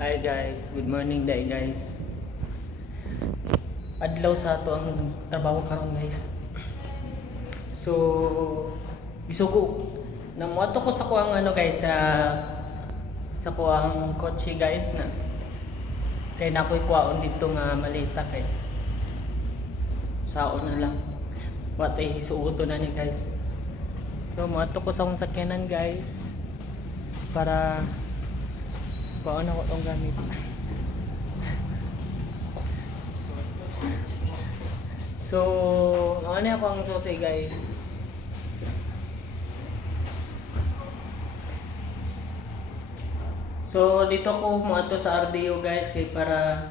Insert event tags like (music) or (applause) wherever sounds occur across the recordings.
Hi guys, good morning day guys. Adlaw sa ato ang trabaho karon guys. So, isugo. Namuato ko sa kuang ano guys sa sa kuang kotse guys na kay nakoy kuwaon dito nga malita kay saon na lang. What ay isuuto na ni guys. So, muato ko sa akong sakyanan guys para Baon ako itong gamit. So, ano ako ang susi guys. So, dito ko muato sa RDO guys kay para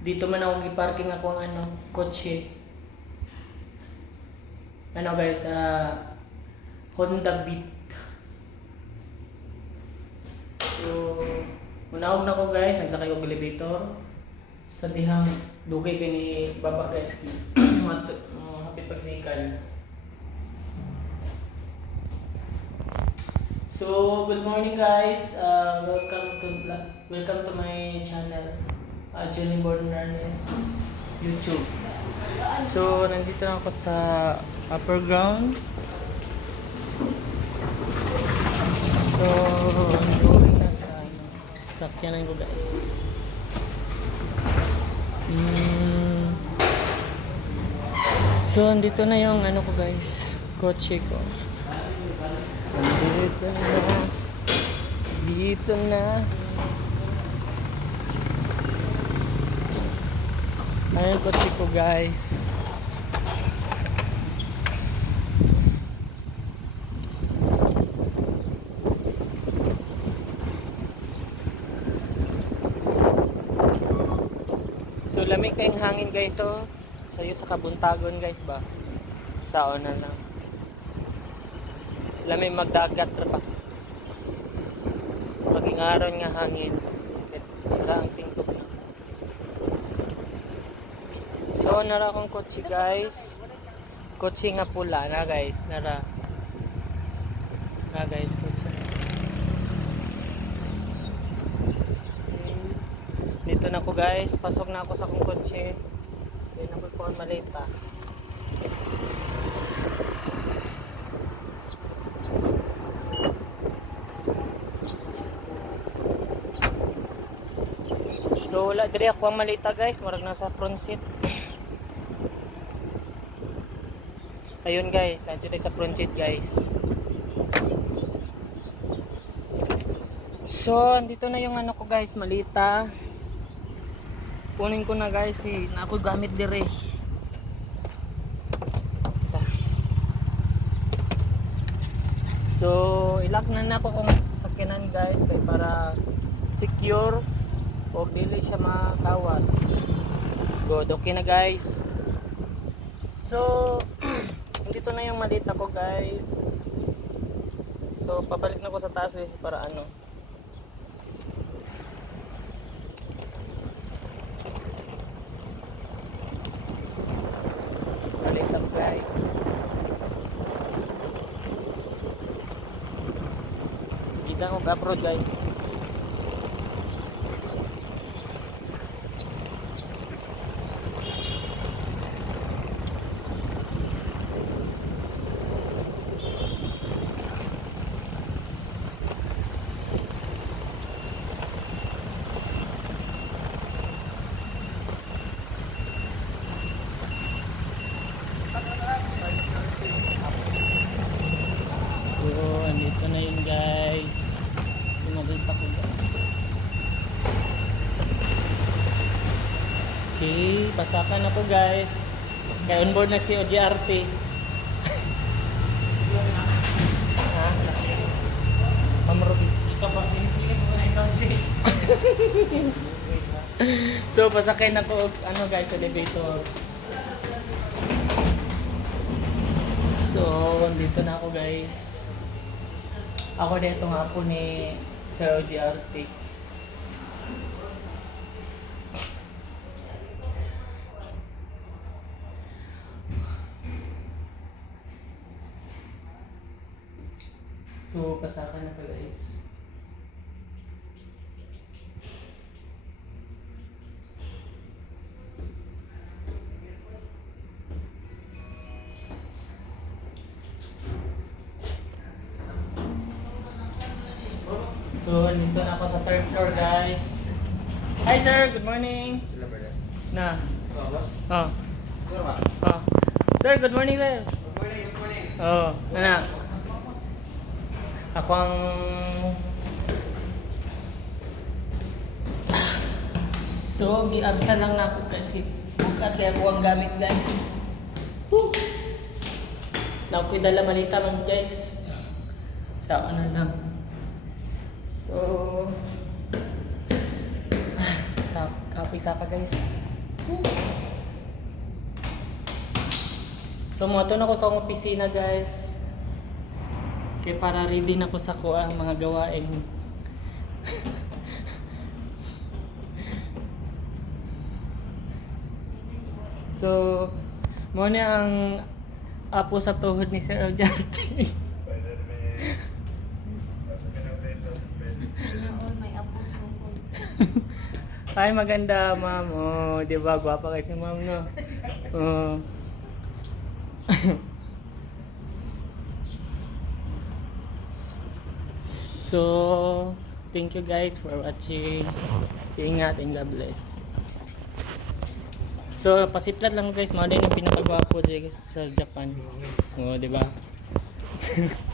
dito man ako gi-parking ako ang ano, kotse. Ano guys, ah Honda Beat. So, unahog na ko guys, nagsakay og elevator. Sa dihang dugay kay ni baba guys. Uh, (clears throat) hapit pagsikan. So, good morning guys. Uh, welcome to welcome to my channel. Uh, Johnny Bordernes YouTube. So, nandito na ako sa upper ground. So, going na sa ano, sakyanan ko guys. Mm. So, andito na yung ano ko guys, kotse ko. Andito na. Dito na. Ayan yung kotse ko guys. So lamig kayong hangin guys so sayo sa kabuntagon guys ba. Saon na lang. Lamig magdagat pa. Magingaron nga hangin. Tara ang tingkot. So nara akong kotse guys. Kotse nga pula na guys. Nara. Na guys kotse. Dito na ako guys. Pasok na ako sa akong kotse. Dito na ako po malita. So wala diri ako ang malita guys. Marag nasa front seat. Ayun guys. Nandito tayo sa front seat guys. So, andito na yung ano ko guys, malita. Kunin ko na guys, kay na ako gamit dire. So, ilak na na ako kung sakyanan guys, kay para secure o dili siya makawat. Good, okay na guys. So, (clears throat) dito na yung malita ko guys. So, pabalik na ko sa taas para ano, Guys. Bida ko ka-upload guys. So, andito na yun guys. Tumabay pa ko guys. Okay, pasakan na po guys. Kaya on board na si OGRT. ha? Ma'am Ruby. Ikaw ba? (laughs) So, pasakay na po ano guys, elevator. So, dito na ako guys. Ako dito nga po ni Sir GRT. So, pasakan na to guys. So, dito na ako sa third floor, guys. Hi, sir. Good morning. Sila yan? Na. So, boss? Oh. Sila ba? Oh. Sir, good morning, sir. Good morning, good morning. Oh, ano? Ako ang... So, giarsa lang na ako guys. Bukat kaya ako ang gamit guys. Woo! Na ako'y dala malita man guys. Sa ano lang. So... Sa kapoy sapa guys. Woo! So, mo na ako sa opisina, guys. Kaya para ready na ako sa kuha mga gawain. so, mo na ang apo sa tuhod ni Sir Aljarte. Ay, maganda, ma'am. Oh, di ba? Gwapa kasi ma'am, no? Oh. (laughs) so, thank you guys for watching. Ingat and God bless. So, pasiplat lang guys, mga din yung pinakagwapo sa Japan. Oh, di ba? (laughs)